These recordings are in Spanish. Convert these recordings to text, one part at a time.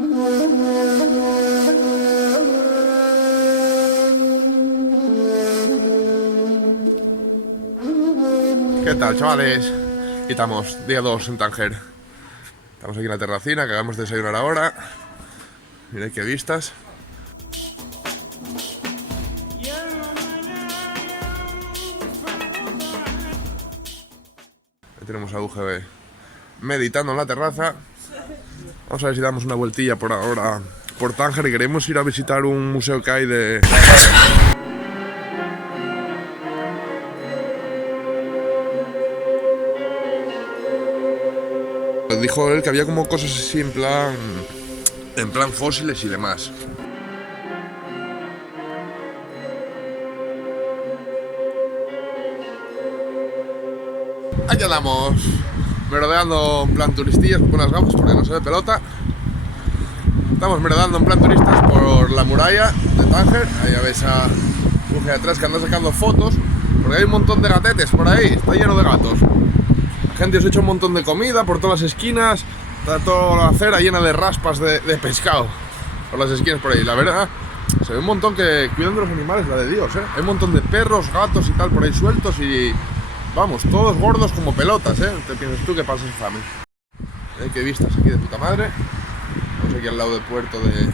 ¿Qué tal, chavales? Y estamos, día 2 en Tánger. Estamos aquí en la terracina, que acabamos de desayunar ahora. Mirad qué vistas. Ahí tenemos a UGB meditando en la terraza. Vamos a ver si damos una vueltilla por ahora por Tánger y queremos ir a visitar un museo que hay de... Dijo él que había como cosas así en plan fósiles y demás. Aquí andamos, merodeando en plan turistillas con unas gafas porque no se ve pelota. Estamos merodeando en plan turistas por la muralla de Tánger. Ahí ya veis a mujer atrás que anda sacando fotos, porque hay un montón de gatetes por ahí, está lleno de gatos. La gente os ha hecho un montón de comida por todas las esquinas, está toda la acera llena de raspas de pescado por las esquinas por ahí. La verdad, se ve un montón que cuidan de los animales, la de Dios, ¿eh? Hay un montón de perros, gatos y tal por ahí sueltos y... vamos, todos gordos como pelotas, ¿eh? Te piensas tú que pasas fame. Qué vistas aquí de puta madre. Estamos aquí al lado del puerto de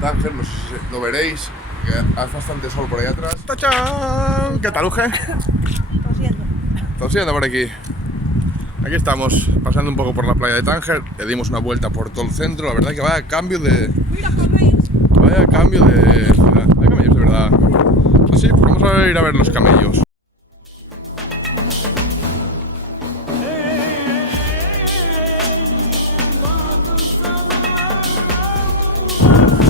Tánger, no sé si lo veréis, que hace bastante sol por ahí atrás. ¡Tachán! ¿Qué tal, Uge? Tosiendo. Tosiendo por aquí. Aquí estamos, pasando un poco por la playa de Tánger. Le dimos una vuelta por todo el centro. La verdad que vaya cambio de... ¡Mira, camellos! vaya cambio de ciudad. Hay camellos, de verdad. Así, pues vamos a ir a ver los camellos.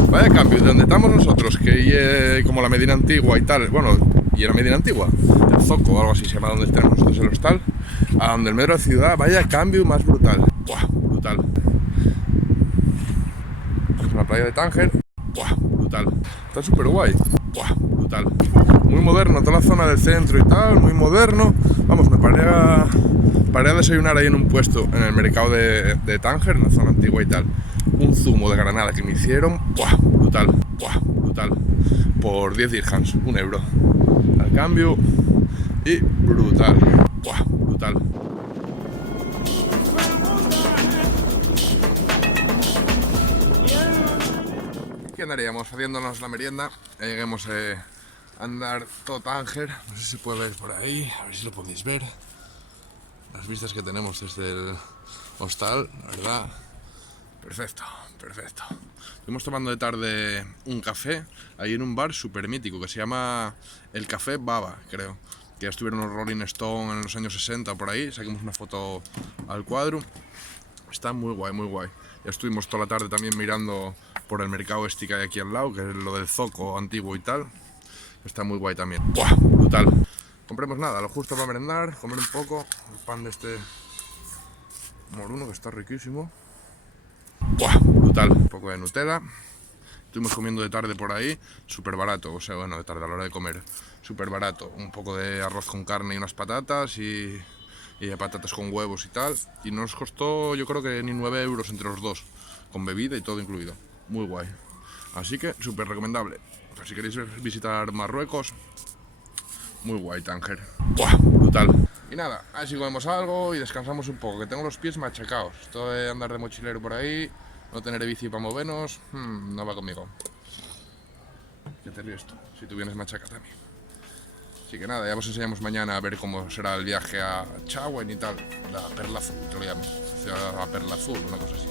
Vaya cambio, de donde estamos nosotros, que como la Medina Antigua y tal, bueno, y era Medina Antigua, el Zoco o algo así se llama donde tenemos nosotros el hostal, a donde el metro de ciudad, vaya cambio más brutal. ¡Buah! Brutal. Es una playa de Tánger. ¡Buah! Brutal. Está súper guay. ¡Buah! Brutal. Muy moderno, toda la zona del centro y tal, muy moderno. Vamos, me paré a desayunar ahí en un puesto, en el mercado de Tánger, en la zona antigua y tal. Un zumo de granada que me hicieron, ¡buah! Brutal, ¡buah! Brutal. Por 10 dirhams, 1 euro. Al cambio y brutal, ¡buah! Brutal. Aquí andaríamos haciéndonos la merienda. Ya lleguemos a andar todo Tánger. No sé si se puede ver por ahí, a ver si lo podéis ver. Las vistas que tenemos desde el hostal, la verdad. Perfecto, perfecto. Estuvimos tomando de tarde un café ahí en un bar súper mítico que se llama el Café Baba, creo. Que ya estuvieron los Rolling Stone en los años 60 por ahí. Saquemos una foto al cuadro. Está muy guay, muy guay. Ya estuvimos toda la tarde también mirando por el mercado este que hay aquí al lado, que es lo del Zoco antiguo y tal. Está muy guay también. ¡Buah! Brutal. Compremos nada, lo justo para merendar, comer un poco. El pan de este moruno que está riquísimo. ¡Buah! Brutal. Un poco de Nutella. Estuvimos comiendo de tarde por ahí, súper barato, o sea, bueno, de tarde a la hora de comer, súper barato. Un poco de arroz con carne y unas patatas y patatas con huevos y tal. Y nos costó, yo creo que ni 9 euros entre los dos, con bebida y todo incluido. Muy guay. Así que, súper recomendable. Pues si queréis visitar Marruecos, muy guay Tánger. ¡Buah! Brutal. Y nada, a ver si comemos algo y descansamos un poco, que tengo los pies machacados. Esto de andar de mochilero por ahí, no tener bici para movernos, no va conmigo. ¿Qué te ríes tú? Si tú vienes machaca también. Así que nada, ya os enseñamos mañana a ver cómo será el viaje a Chauen y tal. La Perla Azul, que lo llaman. La Perla Azul, una cosa así.